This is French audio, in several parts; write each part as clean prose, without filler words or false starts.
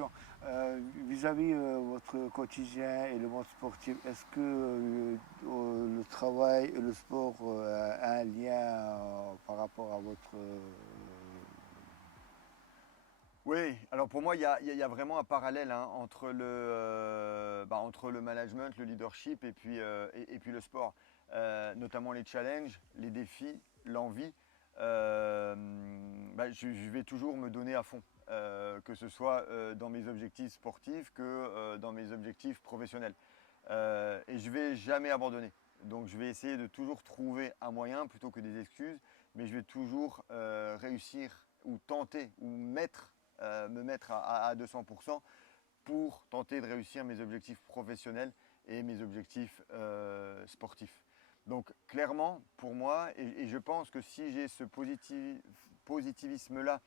question. Vis-à-vis votre quotidien et le monde sportif, est-ce que le travail et le sport a un lien par rapport à votre... Oui, alors pour moi, il y a vraiment un parallèle hein, entre le management, le leadership et puis le sport. Notamment les challenges, les défis, l'envie. Je vais toujours me donner à fond, que ce soit dans mes objectifs sportifs que dans mes objectifs professionnels. Et je vais jamais abandonner. Donc je vais essayer de toujours trouver un moyen plutôt que des excuses, mais je vais toujours réussir ou tenter ou me mettre à 200% pour tenter de réussir mes objectifs professionnels et mes objectifs sportifs. Donc clairement, pour moi, et je pense que si j'ai ce positivisme-là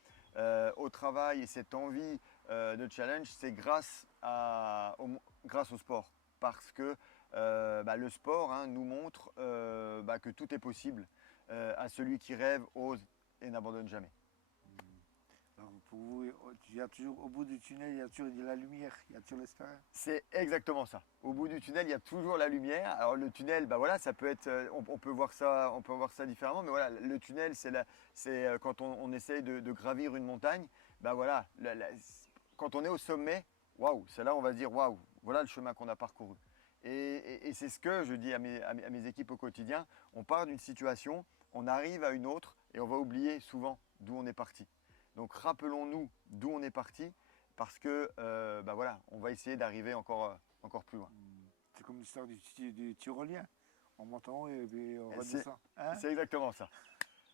au travail et cette envie de challenge, c'est grâce au sport. Parce que le sport hein, nous montre que tout est possible à celui qui rêve, ose et n'abandonne jamais. Alors pour vous, il y a toujours, au bout du tunnel, il y a toujours de la lumière, il y a toujours l'espérance. C'est exactement ça. Au bout du tunnel, il y a toujours la lumière. Alors le tunnel, voilà, ça peut être, on peut voir ça différemment, mais voilà, le tunnel, c'est quand on essaye de gravir une montagne, voilà, quand on est au sommet, waouh, c'est là où on va se dire waouh, voilà le chemin qu'on a parcouru. Et c'est ce que je dis à mes équipes au quotidien. On part d'une situation, on arrive à une autre et on va oublier souvent d'où on est parti. Donc rappelons-nous d'où on est parti parce que voilà, on va essayer d'arriver encore plus loin. C'est comme l'histoire du tyrolien. On monte en haut et puis on C'est redescend. Hein? c'est exactement ça.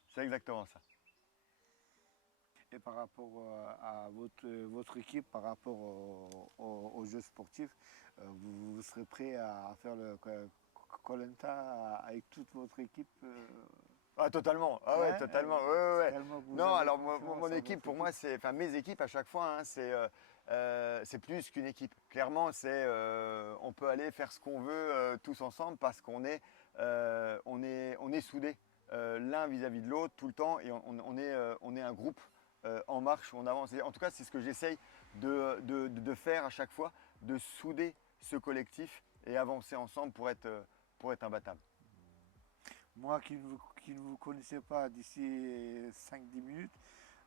C'est exactement ça. Et par rapport à votre équipe, par rapport aux jeux sportifs, vous serez prêt à faire le Koh-Lanta avec toute votre équipe Ah totalement, ah ouais, hein? totalement, ouais. Tellement que vous Non, avez alors confiance mon en équipe, votre pour moi, enfin mes équipes à chaque fois, hein, c'est plus qu'une équipe. Clairement, on peut aller faire ce qu'on veut tous ensemble parce on est soudés l'un vis-à-vis de l'autre tout le temps et on est un groupe en marche, on avance. En tout cas, c'est ce que j'essaye de faire à chaque fois, de souder ce collectif et avancer ensemble pour être imbattable. Moi qui ne vous connaissais pas d'ici 5-10 minutes,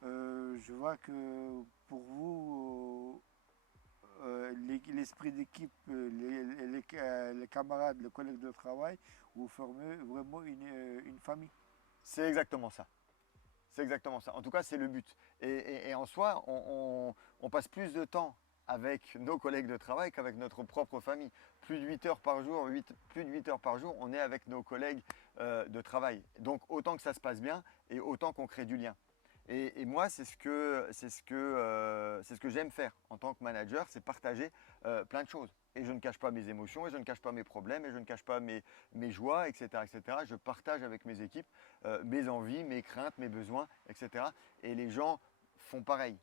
je vois que pour vous, l'esprit d'équipe, les camarades, les collègues de travail, vous formez vraiment une famille. C'est exactement ça. C'est exactement ça. En tout cas, c'est le but. Et en soi, on passe plus de temps avec nos collègues de travail qu'avec notre propre famille. Plus de 8 heures par jour, plus de 8 heures par jour, on est avec nos collègues de travail. Donc autant que ça se passe bien et autant qu'on crée du lien. Et moi, c'est ce que j'aime faire en tant que manager, c'est partager plein de choses. Et je ne cache pas mes émotions, et je ne cache pas mes problèmes, et je ne cache pas mes joies, etc., etc. Je partage avec mes équipes mes envies, mes craintes, mes besoins, etc. Et les gens font pareil.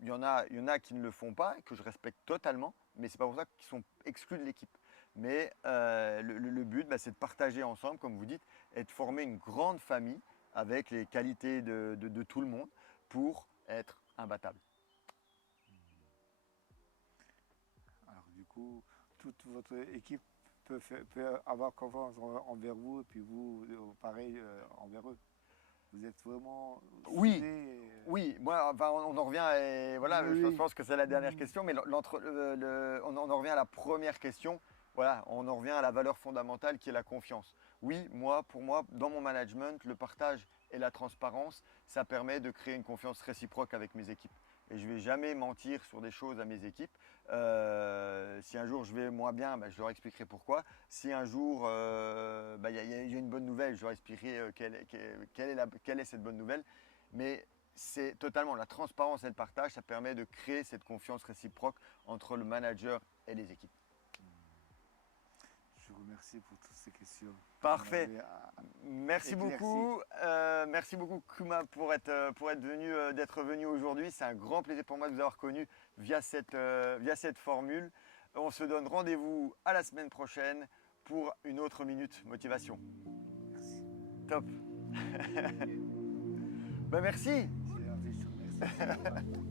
Il y en a qui ne le font pas, que je respecte totalement, mais c'est pas pour ça qu'ils sont exclus de l'équipe. Mais le but, c'est de partager ensemble, comme vous dites, et de former une grande famille avec les qualités de tout le monde pour être imbattable. Alors du coup, toute votre équipe peut avoir confiance envers vous et puis vous, pareil, envers eux. Vous êtes vraiment Oui, soudés. oui, moi, enfin, on en revient, et voilà, je Oui. pense que c'est la dernière question, mais on en revient à la première question. Voilà, on en revient à la valeur fondamentale qui est la confiance. Oui, pour moi, dans mon management, le partage et la transparence, ça permet de créer une confiance réciproque avec mes équipes. Et je ne vais jamais mentir sur des choses à mes équipes. Si un jour je vais moins bien, je leur expliquerai pourquoi. Si un jour il y a une bonne nouvelle, je leur expliquerai quelle est cette bonne nouvelle. Mais c'est totalement la transparence et le partage, ça permet de créer cette confiance réciproque entre le manager et les équipes. Je vous remercie pour toutes ces questions. Vous Parfait. m'avez éclairci. Merci beaucoup Kuma d'être venu aujourd'hui. C'est un grand plaisir pour moi de vous avoir connu via cette formule. On se donne rendez-vous à la semaine prochaine pour une autre minute motivation. Merci. Top. Merci. C'est gentil, je vous remercie.